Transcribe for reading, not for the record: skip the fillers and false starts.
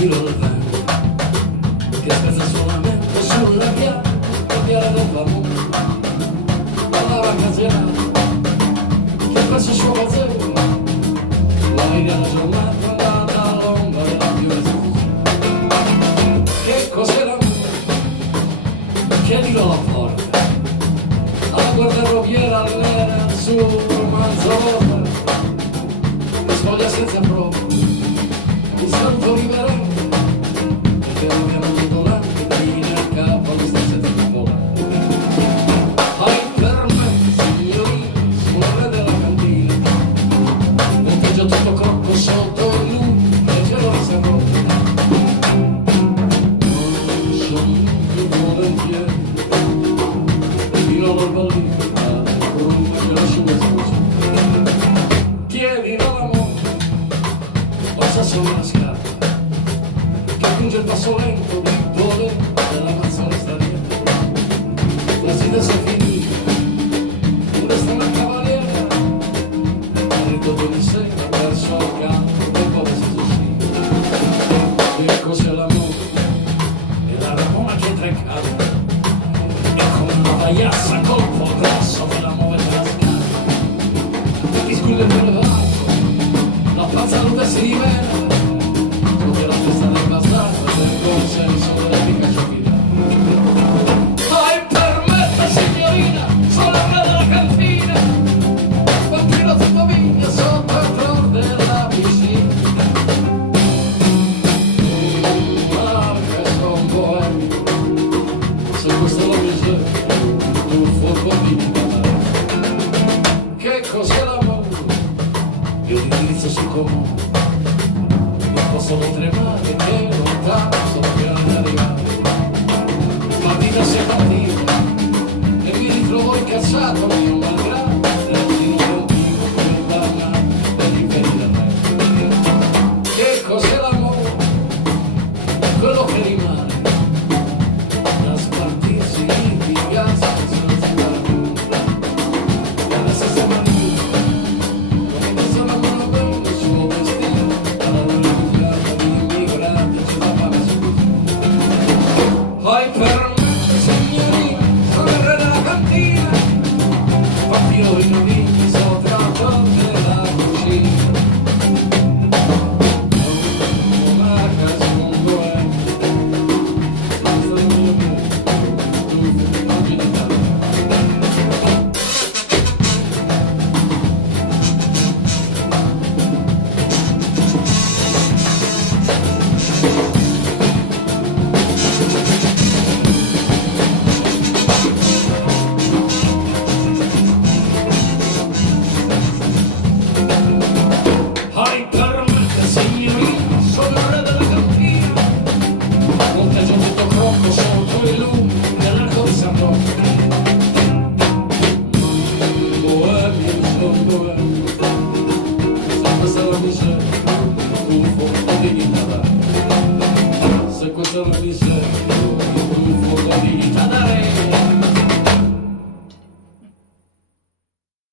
giro del vento che spezza solamente sulla via del Vamone, parlava casiano che presso il suo gazebo la linea la giornata andata all'ombra della pioggia. Che cos'è l'amore? Chiedilo alla porta, alla guardarobiera nera sul romanzo che sfoglia senza prova il santo riverente che abbiamo avuto l'anche nel capo alle stesse tripole. Hai per me, signorina, sulla re della cantina, monteggio tutto crocco sotto il lume e cielo di sapore. Non sono più volentieri fino al ballino con un po' di asciuga scusa. Chiedilo all'amore, passa solo una scarpa che punge il passo lento di dove dell'Amazzone sta dietro. La sfida si è finita, un resta una cavaliera, ha ridotto di sera verso il campo del povero Siciliano. E cos'è l'amore? È la ramona che tra i cavi, è come una pagliassa colpo grosso che la muove tra scala. Chi scude per il varco, la pazza nuda si rivela, dove la testa del bastardo del consenso della mica vita. Hai permessa signorina, sono la della cantina, bambino tutto vigna sotto il flor della piscina. Che son boemio, se questa è la miseria, un fuoco di parlare. Che cos'è l'amore? Io ti indirizzo sul comune, non posso non tremare che lontano sto piano di arrivare. Ma vita si è partita e mi ritrovo incazzato mio malgrado nel tiro di un vivo che danna dell'imperio del re. Che cos'è l'amore? Quello che rimane da spartirsi in piazza senza fare nulla. E adesso sembra nulla, come che sono mano bene il suo vestito, alla rifugiata di immigranti ci fa fame subito. Hai permesso signorina, sono il re della cantina, partito in navigli sopra la porta della cucina. Una casa con due, senza il mio mondo, tu oggi di te. Hai permette signorina, sono il re della cantina, monteggio tutto crocco sotto il lume dell'arco di San Rocco. Boemio, sono boemio,